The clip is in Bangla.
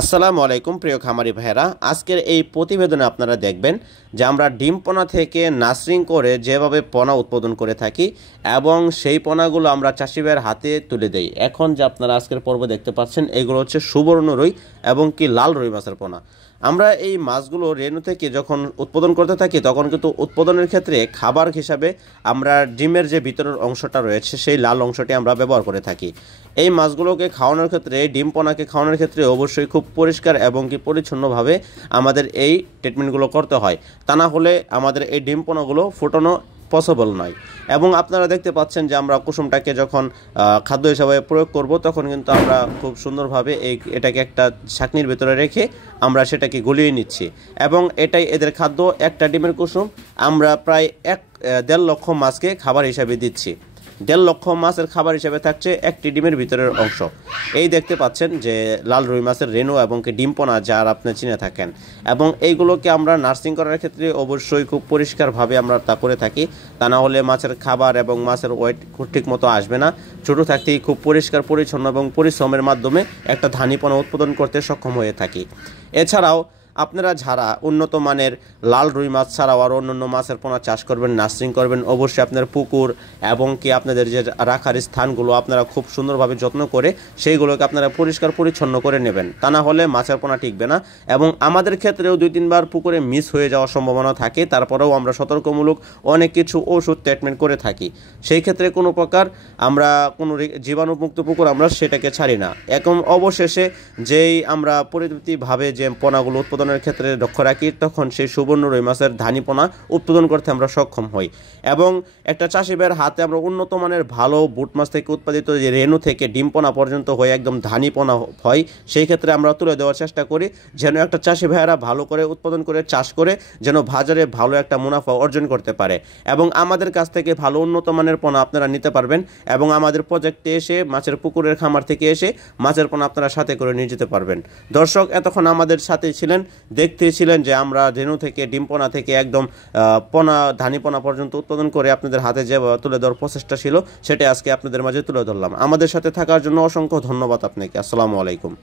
আসসালামু আলাইকুম প্রিয় খামারি ভাইরা, আজকের এই প্রতিবেদনে আপনারা দেখবেন যে আমরা ডিম পোনা থেকে নার্সিং করে যেভাবে পোনা উৎপাদন করে থাকি এবং সেই পোনাগুলো আমরা চাষি ভাইয়ের হাতে তুলে দেই। এখন যে আপনারা আজকের পর্ব দেখতে পাচ্ছেন এগুলো হচ্ছে সুবর্ণ রুই এবং কি লাল রুই মাছের পোনা। আমরা এই মাছগুলো রেণু থেকে যখন উৎপাদন করতে থাকি তখন কিন্তু উৎপাদনের ক্ষেত্রে খাবার হিসাবে আমরা ডিমের যে ভিতরের অংশটা রয়েছে সেই লাল অংশটি আমরা ব্যবহার করে থাকি। এই মাছগুলোকে খাওয়ানোর ক্ষেত্রে ডিম পোনাকে খাওয়ানোর ক্ষেত্রে অবশ্যই খুব পরিষ্কার এবং কি পরিচ্ছন্নভাবে আমাদের এই ট্রিটমেন্টগুলো করতে হয়, তা না হলে আমাদের এই ডিম পোনাগুলো ফোটানো পসিবল নয়। এবং আপনারা দেখতে পাচ্ছেন যে আমরা কুসুমটাকে যখন খাদ্য হিসাবে প্রয়োগ করব তখন কিন্তু আমরা খুব সুন্দরভাবে এটাকে একটা ছাঁকনির ভিতরে রেখে আমরা সেটাকে গলিয়ে নিচ্ছি এবং এটাই এদের খাদ্য। একটা ডিমের কুসুম আমরা প্রায় 1.5 লক্ষ মাছকে খাবার হিসাবে দিচ্ছি। 1.5 লক্ষ মাছের খাবার হিসেবে থাকছে একটি ডিমের ভিতরের অংশ। এই দেখতে পাচ্ছেন যে লাল রুই মাছের রেণু এবং কি ডিম পোনা যার আপনি চিনে থাকেন, এবং এইগুলোকে আমরা নার্সিং করার ক্ষেত্রে অবশ্যই খুব পরিষ্কারভাবে আমরা তা করে থাকি, তা না হলে মাছের খাবার এবং মাছের ওয়েট ঠিক মতো আসবে না। ছোটো থাকতেই খুব পরিষ্কার পরিচ্ছন্ন এবং পরিশ্রমের মাধ্যমে একটা ধানি পোনা উৎপাদন করতে সক্ষম হয়ে থাকি। এছাড়াও আপনারা যারা উন্নত মানের লাল রুই মাছ ছাড়াও আর অন্যান্য মাছের পোনা চাষ করবেন, নার্সিং করবেন, অবশ্যই আপনার পুকুর এবং কি আপনাদের যে রাখার স্থানগুলো আপনারা খুব সুন্দরভাবে যত্ন করে সেইগুলোকে আপনারা পরিষ্কার পরিচ্ছন্ন করে নেবেন, তা না হলে মাছের পোনা টিকবে না। এবং আমাদের ক্ষেত্রেও 2-3 বার পুকুরে মিস হয়ে যাওয়ার সম্ভাবনা থাকে, তারপরেও আমরা সতর্কমূলক অনেক কিছু ওষুধ ট্রিটমেন্ট করে থাকি। সেই ক্ষেত্রে কোনো প্রকার আমরা কোনো জীবাণুমুক্ত পুকুর আমরা সেটাকে ছাড়ি না। এখন অবশেষে যেই আমরা পরিবর্তীভাবে যে পোনাগুলো উৎপাদনের ক্ষেত্রে লক্ষ্য রাখি তখন সেই সুবর্ণ রুই মাছের ধানি পোনা উৎপাদন করতে আমরা সক্ষম হই। এবং একটা চাষি ভাইয়ের হাতে আমরা উন্নত মানের ভালো বুট মাছ থেকে উৎপাদিত যে রেণু থেকে ডিম পোনা পর্যন্ত হয়ে একদম ধানি পোনা হয়, সেই ক্ষেত্রে আমরা তুলে দেওয়ার চেষ্টা করি যেন একটা চাষি ভাইয়েরা ভালো করে উৎপাদন করে চাষ করে যেন বাজারে ভালো একটা মুনাফা অর্জন করতে পারে। এবং আমাদের কাছ থেকে ভালো উন্নত মানের পোনা আপনারা নিতে পারবেন এবং আমাদের প্রজেক্টে এসে মাছের পুকুরের খামার থেকে এসে মাছের পোনা আপনারা সাথে করে নিয়ে যেতে পারবেন। দর্শক, এতক্ষণ আমাদের সাথে ছিলেন, দেখতেছিলেন যে আমরা রেণু থেকে ডিম পোনা থেকে একদম ধানি পোনা পর্যন্ত উৎপাদন করে আপনাদের হাতে যে তুলে দেওয়ার প্রচেষ্টা ছিল সেটা আজকে আপনাদের মাঝে তুলে ধরলাম। আমাদের সাথে থাকার জন্য অসংখ্য ধন্যবাদ আপনাকে। আসসালামু আলাইকুম।